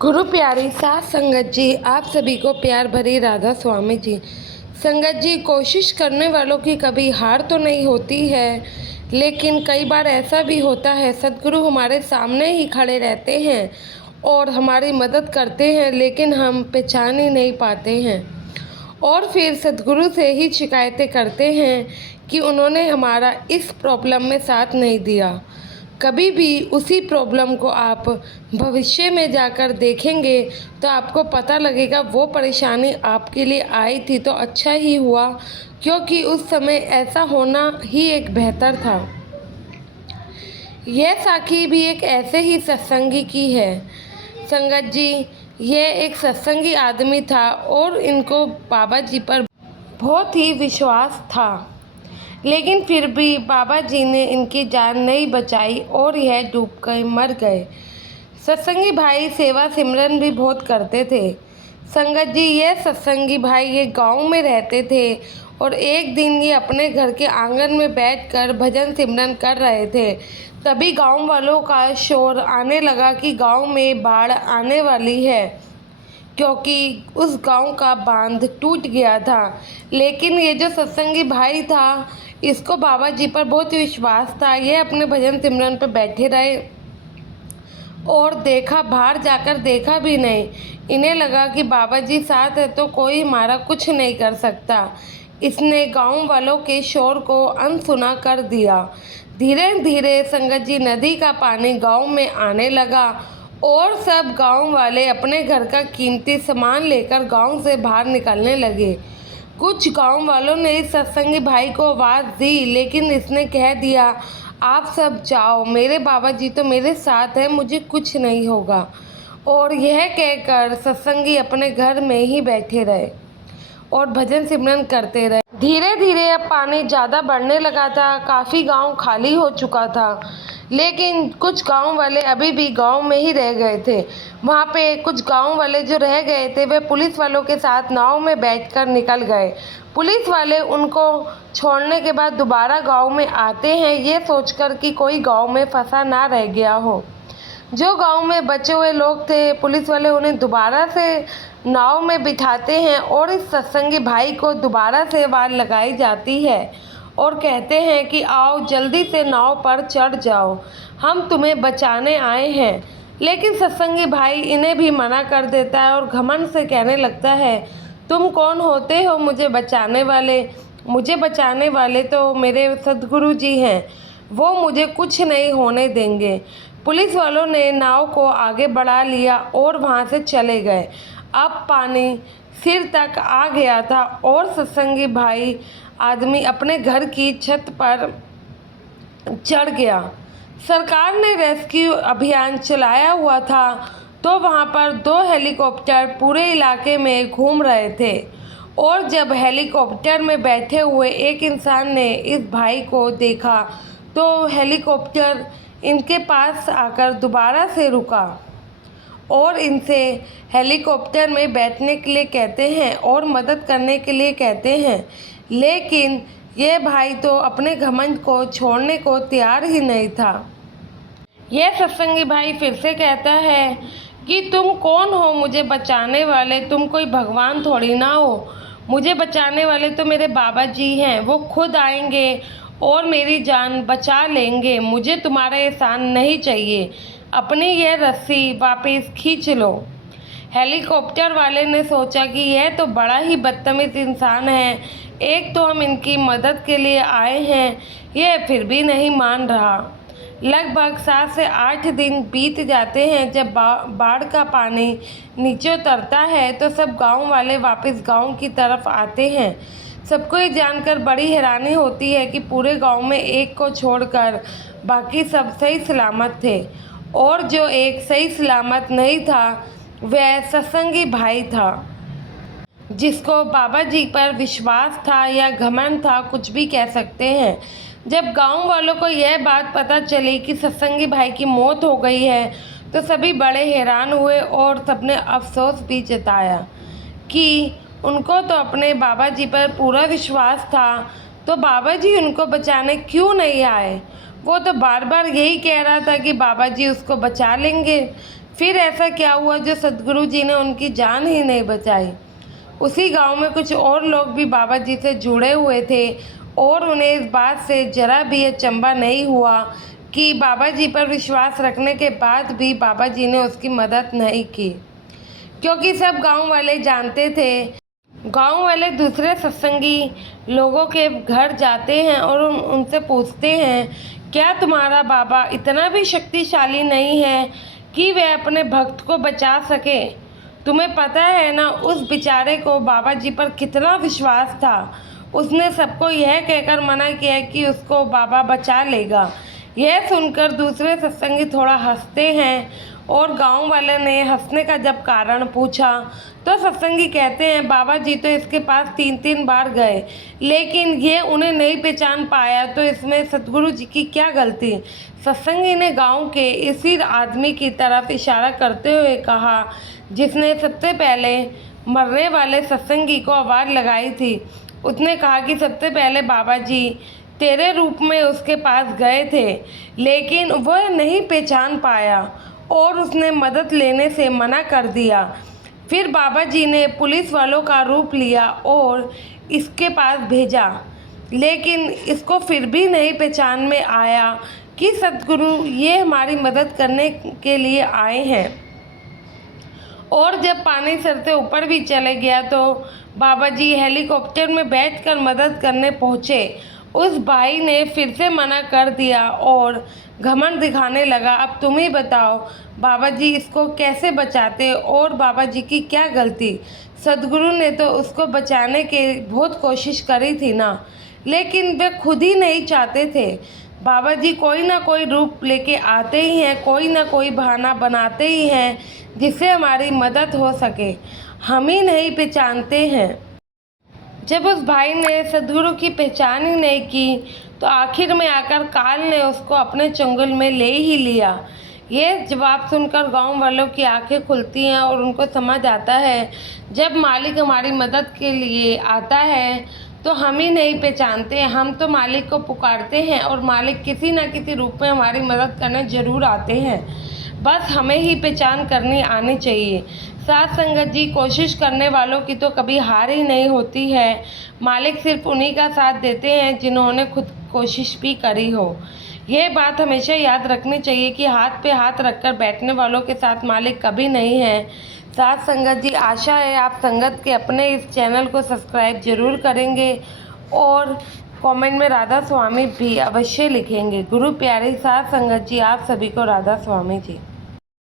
गुरु प्यारी साथ संगत जी, आप सभी को प्यार भरी राधा स्वामी जी। संगत जी, कोशिश करने वालों की कभी हार तो नहीं होती है, लेकिन कई बार ऐसा भी होता है सद्गुरु हमारे सामने ही खड़े रहते हैं और हमारी मदद करते हैं, लेकिन हम पहचान ही नहीं पाते हैं और फिर सद्गुरु से ही शिकायतें करते हैं कि उन्होंने हमारा इस प्रॉब्लम में साथ नहीं दिया। कभी भी उसी प्रॉब्लम को आप भविष्य में जाकर देखेंगे तो आपको पता लगेगा वो परेशानी आपके लिए आई थी तो अच्छा ही हुआ, क्योंकि उस समय ऐसा होना ही एक बेहतर था। यह साखी भी एक ऐसे ही सत्संगी की है। संगत जी, यह एक सत्संगी आदमी था और इनको बाबा जी पर बहुत ही विश्वास था, लेकिन फिर भी बाबा जी ने इनकी जान नहीं बचाई और यह डूब कर मर गए। सत्संगी भाई सेवा सिमरन भी बहुत करते थे। संगत जी, यह सत्संगी भाई ये गांव में रहते थे और एक दिन ये अपने घर के आंगन में बैठकर भजन सिमरन कर रहे थे। तभी गांव वालों का शोर आने लगा कि गांव में बाढ़ आने वाली है, क्योंकि उस गांव का बांध टूट गया था। लेकिन ये जो सत्संगी भाई था, इसको बाबा जी पर बहुत विश्वास था। ये अपने भजन सिमरन पर बैठे रहे और देखा, बाहर जाकर देखा भी नहीं। इन्हें लगा कि बाबा जी साथ है तो कोई हमारा कुछ नहीं कर सकता। इसने गांव वालों के शोर को अनसुना कर दिया। धीरे धीरे संगत जी नदी का पानी गांव में आने लगा और सब गांव वाले अपने घर का कीमती सामान लेकर गांव से बाहर निकलने लगे। कुछ गांव वालों ने इस सत्संगी भाई को आवाज़ दी, लेकिन इसने कह दिया, आप सब जाओ, मेरे बाबा जी तो मेरे साथ हैं, मुझे कुछ नहीं होगा। और यह कहकर सत्संगी अपने घर में ही बैठे रहे और भजन सिमरन करते रहे। धीरे धीरे अब पानी ज़्यादा बढ़ने लगा था। काफ़ी गांव खाली हो चुका था, लेकिन कुछ गांव वाले अभी भी गांव में ही रह गए थे। वहाँ पे कुछ गांव वाले जो रह गए थे वे पुलिस वालों के साथ नाव में बैठकर निकल गए। पुलिस वाले उनको छोड़ने के बाद दोबारा गांव में आते हैं, ये सोचकर कि कोई गांव में फंसा ना रह गया हो। जो गांव में बचे हुए लोग थे, पुलिस वाले उन्हें दोबारा से नाव में बिठाते हैं और इस सत्संगी भाई को दोबारा से वार लगाई जाती है और कहते हैं कि आओ, जल्दी से नाव पर चढ़ जाओ, हम तुम्हें बचाने आए हैं। लेकिन सत्संगी भाई इन्हें भी मना कर देता है और घमंड से कहने लगता है, तुम कौन होते हो मुझे बचाने वाले? मुझे बचाने वाले तो मेरे सद्गुरु जी हैं, वो मुझे कुछ नहीं होने देंगे। पुलिस वालों ने नाव को आगे बढ़ा लिया और वहाँ से चले गए। अब पानी सिर तक आ गया था और सत्संगी भाई आदमी अपने घर की छत पर चढ़ गया। सरकार ने रेस्क्यू अभियान चलाया हुआ था, तो वहाँ पर 2 हेलीकॉप्टर पूरे इलाके में घूम रहे थे और जब हेलीकॉप्टर में बैठे हुए एक इंसान ने इस भाई को देखा तो हेलीकॉप्टर इनके पास आकर दोबारा से रुका और इनसे हेलीकॉप्टर में बैठने के लिए कहते हैं और मदद करने के लिए कहते हैं। लेकिन यह भाई तो अपने घमंड को छोड़ने को तैयार ही नहीं था। यह सत्संगी भाई फिर से कहता है कि तुम कौन हो मुझे बचाने वाले? तुम कोई भगवान थोड़ी ना हो। मुझे बचाने वाले तो मेरे बाबा जी हैं, वो खुद आएंगे और मेरी जान बचा लेंगे। मुझे तुम्हारा एहसान नहीं चाहिए, अपनी यह रस्सी वापस खींच लो। हेलीकॉप्टर वाले ने सोचा कि यह तो बड़ा ही बदतमीज इंसान है, एक तो हम इनकी मदद के लिए आए हैं, यह फिर भी नहीं मान रहा। लगभग 7 से 8 दिन बीत जाते हैं। जब बाढ़ का पानी नीचे उतरता है तो सब गांव वाले वापस गांव की तरफ आते हैं। सबको ये जानकर बड़ी हैरानी होती है कि पूरे गांव में एक को छोड़कर बाकी सब सही सलामत थे और जो एक सही सलामत नहीं था वह सत्संगी भाई था, जिसको बाबा जी पर विश्वास था या घमंड था, कुछ भी कह सकते हैं। जब गांव वालों को यह बात पता चली कि सत्संगी भाई की मौत हो गई है तो सभी बड़े हैरान हुए और सबने अफसोस भी जताया कि उनको तो अपने बाबा जी पर पूरा विश्वास था, तो बाबा जी उनको बचाने क्यों नहीं आए? वो तो बार बार यही कह रहा था कि बाबा जी उसको बचा लेंगे। फिर ऐसा क्या हुआ जो सदगुरु जी ने उनकी जान ही नहीं बचाई। उसी गांव में कुछ और लोग भी बाबा जी से जुड़े हुए थे और उन्हें इस बात से जरा भी अचंभा नहीं हुआ कि बाबा जी पर विश्वास रखने के बाद भी बाबा जी ने उसकी मदद नहीं की, क्योंकि सब गांव वाले जानते थे। गांव वाले दूसरे सत्संगी लोगों के घर जाते हैं और उनसे पूछते हैं, क्या तुम्हारा बाबा इतना भी शक्तिशाली नहीं है कि वे अपने भक्त को बचा सके? तुम्हें पता है ना उस बेचारे को बाबा जी पर कितना विश्वास था। उसने सबको यह कहकर मना किया कि उसको बाबा बचा लेगा। यह सुनकर दूसरे सत्संगी थोड़ा हंसते हैं और गांव वाले ने हंसने का जब कारण पूछा तो सत्संगी कहते हैं, बाबा जी तो इसके पास 3-3 बार गए लेकिन ये उन्हें नहीं पहचान पाया, तो इसमें सतगुरु जी की क्या गलती? सत्संगी ने गांव के इसी आदमी की तरफ इशारा करते हुए कहा जिसने सबसे पहले मरने वाले सत्संगी को आवाज़ लगाई थी। उसने कहा कि सबसे पहले बाबा जी तेरे रूप में उसके पास गए थे लेकिन वह नहीं पहचान पाया और उसने मदद लेने से मना कर दिया। फिर बाबा जी ने पुलिस वालों का रूप लिया और इसके पास भेजा, लेकिन इसको फिर भी नहीं पहचान में आया कि सतगुरु ये हमारी मदद करने के लिए आए हैं। और जब पानी सर से ऊपर भी चले गया तो बाबा जी हेलीकॉप्टर में बैठकर मदद करने पहुँचे। उस भाई ने फिर से मना कर दिया और घमंड दिखाने लगा, अब तुम ही बताओ बाबा जी इसको कैसे बचाते और बाबा जी की क्या गलती? सदगुरु ने तो उसको बचाने की बहुत कोशिश करी थी ना, लेकिन वे खुद ही नहीं चाहते थे। बाबा जी कोई ना कोई रूप लेके आते ही हैं, कोई ना कोई बहाना बनाते ही हैं जिससे हमारी मदद हो सके, हम ही नहीं पहचानते हैं। जब उस भाई ने सदगुरु की पहचान ही नहीं की तो आखिर में आकर काल ने उसको अपने चंगुल में ले ही लिया। ये जवाब सुनकर गांव वालों की आंखें खुलती हैं और उनको समझ आता है जब मालिक हमारी मदद के लिए आता है तो हम ही नहीं पहचानते, हम तो मालिक को पुकारते हैं और मालिक किसी न किसी रूप में हमारी मदद करने ज़रूर आते हैं। बस हमें ही पहचान करनी आनी चाहिए। साथ संगत जी, कोशिश करने वालों की तो कभी हार ही नहीं होती है। मालिक सिर्फ उन्हीं का साथ देते हैं जिन्होंने खुद कोशिश भी करी हो। यह बात हमेशा याद रखनी चाहिए कि हाथ पे हाथ रखकर बैठने वालों के साथ मालिक कभी नहीं है। साथ संगत जी, आशा है आप संगत के अपने इस चैनल को सब्सक्राइब जरूर करेंगे और कमेंट में राधा स्वामी भी अवश्य लिखेंगे। गुरु प्यारी साथ संगत जी, आप सभी को राधा स्वामी जी।